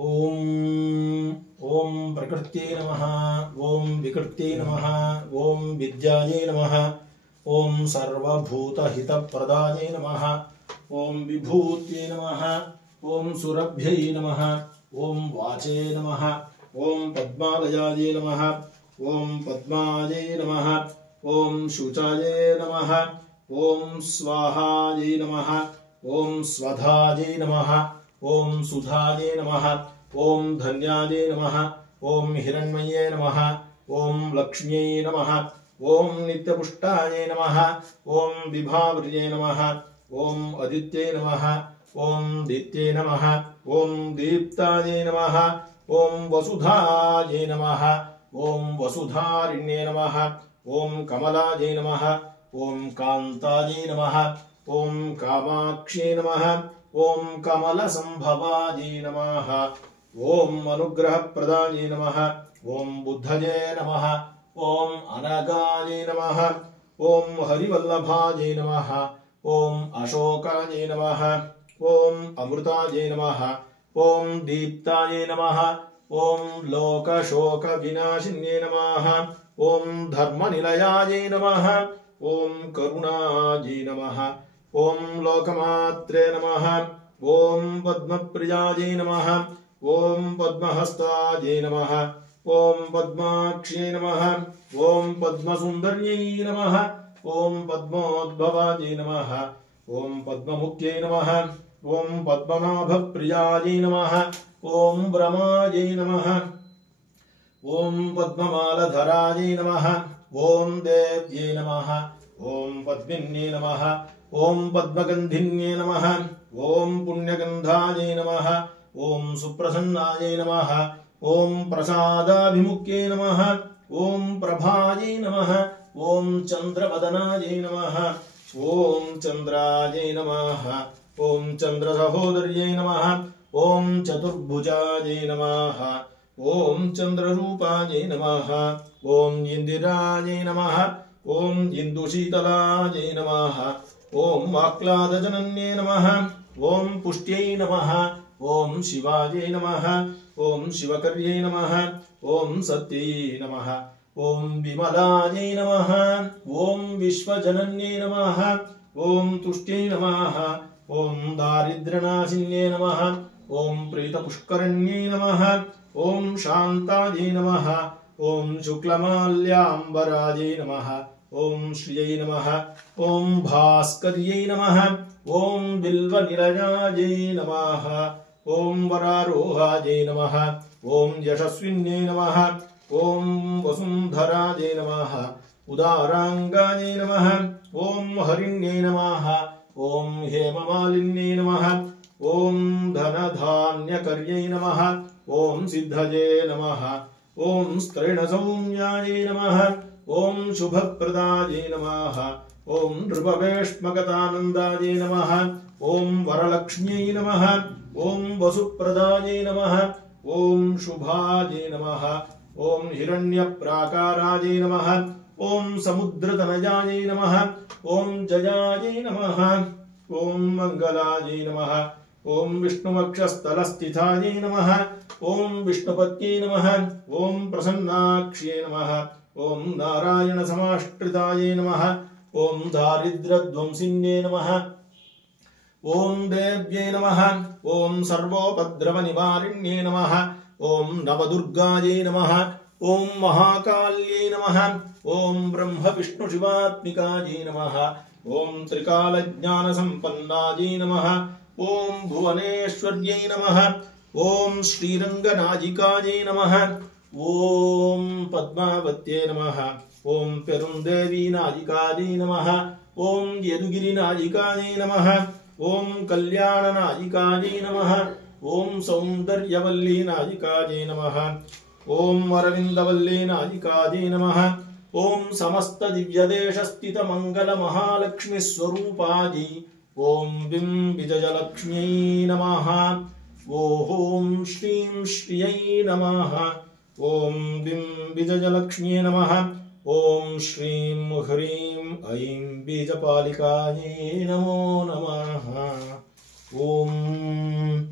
ओम ओम प्रकृत्यै नमः। ओम विकृत्यै नमः। ओम विद्यायै नमः। ओम सर्वभूतहितप्रदायै नमः। ओम विभूत्यै नमः। ओम सुरभ्यै नमः। ओम वाचे नमः। ओम पद्मालयायै नमः। ओम पद्मायै नमः। ओम शुचायै नमः। ओम स्वाहायै नमः। ओम स्वधायै नमः। ओम सुधायै नमः। ओम धन्यायै नमः। ओम हिरण्मये नमः। ओम लक्ष्म्यै नमः। ओम नित्यपुष्टायै नमः। ओम विभावर्यै नमः। ओम अदित्यै नमः। ओम दित्यै नमः। ओम दीप्तायै नमः। ओम वसुधायै नमः। ओम वसुधारिण्ये नमः। ओम कमलायै नमः। ओम कान्तायै नमः। ओम कामाक्ष्यै नमः। ओम कमलसंभवायै नमः। ओम अनुग्रहप्रदायै नमः। ओम बुद्धये नमः। ओम अनगायै नमः। ओम हरिवल्लभायै नमः। ओम अशोकायै नमः। ओम अमृतायै नमः। ओम दीप्तायै नमः। ओम लोकशोकविनाशिन्ये नमः। ओम धर्मनिलयायै नमः। ओम करुणायै नमः। ओम लोकमात्रे नमः। ओम पद्मप्रियायै नमः। ओम पद्महस्तायै नमः। ओम पद्माक्ष्यै नमः। ओम पद्मसुन्दर्यै नमः। ओम पद्मोद्भवायै नमः। ओम पद्ममुख्यै नमः। ओम पद्मनाभप्रियायै नमः। ओम ब्रह्मायै नमः। ओम पद्ममालधरायै नमः। ओम देव्यै नमः। ओम पद्मिन्ये नमः। ओम पद्मगन्धिन्ये नमः। ओम पुण्यगन्धायै नमः। ओम सुप्रसन्नायै नमः। ओम प्रसादाभिमुख्ये नमः। ओम प्रभायै नमः। ओम चन्द्रवदनायै नमः। ओम चन्द्रायै नमः। ओम चन्द्रसहोदर्यै नमः। ओम चतुर्भुजायै नमः। ओम चन्द्ररूपायै नमः। ओम इन्दिरायै नमः। ओम इन्दुशीतलायै नमः। ओम आह्लादजनन्ये नमः। ओम पुष्ट्यै नमः। ओम शिवायै नमः। ओम शिवकर्यै नमः। ओम सत्यै नमः। ओम विमलायै नमः। ओम विश्वजनन्ये नमः। ओम तुष्ट्यै नमः। ओम दारिद्र्यनाशिन्ये नमः। ओम प्रीतपुष्करण्ये नमः। ओम शान्तायै नमः। ओम शुक्लमाल्याम्बरायै नमः। ओम श्रियै नमः। ओम भास्कर्यै नमः। ओम बिल्वनिलयायै नमः। ओम वरारोहायै नमः। ओम यशस्विन्यै नमः। ओम वसुन्धरायै नमः। उदारांगायै नमः। ओम हरिण्यै नमः। ओम हेममालिन्यै नमः। ओम धनधान्यकर्यै नमः। ओम सिद्धये नमः। ओम स्त्रीणसौम्यायै नमः। ओम शुभप्रदायै नमः। ओम नृपवेश्मगतानन्दायै नमः। ओम वरलक्ष्म्यै नमः। ओम वसुप्रदायै नमः। ओम शुभायै नमः। ओम हिरण्यप्राकारायै नमः। ओम समुद्रतनयायै नमः। ओम जयायै नमः। ओम मंगलायै नमः। ओम विष्णुवक्षस्थलस्थितायै नमः। ओम विष्णुपत्यै नमः। ओम प्रसन्नाक्ष्यै नमः। ओम नारायणसमाश्रितायै नमः। ओम दारिद्र्यध्वंसिन्ये नमः। ओम देव्यै नमः। ओम सर्वोपद्रवनिवारिण्ये नमः। ओम नवदुर्गायै नमः। ओम महाकाल्यै नमः। ओम ब्रह्मविष्णुशिवात्मिकायै नमः। ओम त्रिकालज्ञानसम्पन्नायै नमः। ओम भुवनेश्वर्यै नमः। ओम श्रीरङ्गनायिकायै नमः। ओम पद्मावत्यै नमः। ओम पेरुन्देवीनायिकायै नमः। ओम यदुगिरिनायिकायै नमः। ओम कल्याणनायिकायै नमः। ओम सौन्दर्यवल्लीनायिकायै नमः। ओम अरविन्दवल्लीनायिकायै नमः। ओम समस्त दिव्यदेशस्थितमङ्गलमहालक्ष्मीस्वरूपायै ओम बिम्बिजलक्ष्म्यै नमः। ओम श्रीं श्रियै नमः। ओम बिम्बिजलक्ष्म्यै नमः। ओम श्रीं ह्रीं ऐं बीजपालिकायै नमो नमः। ओम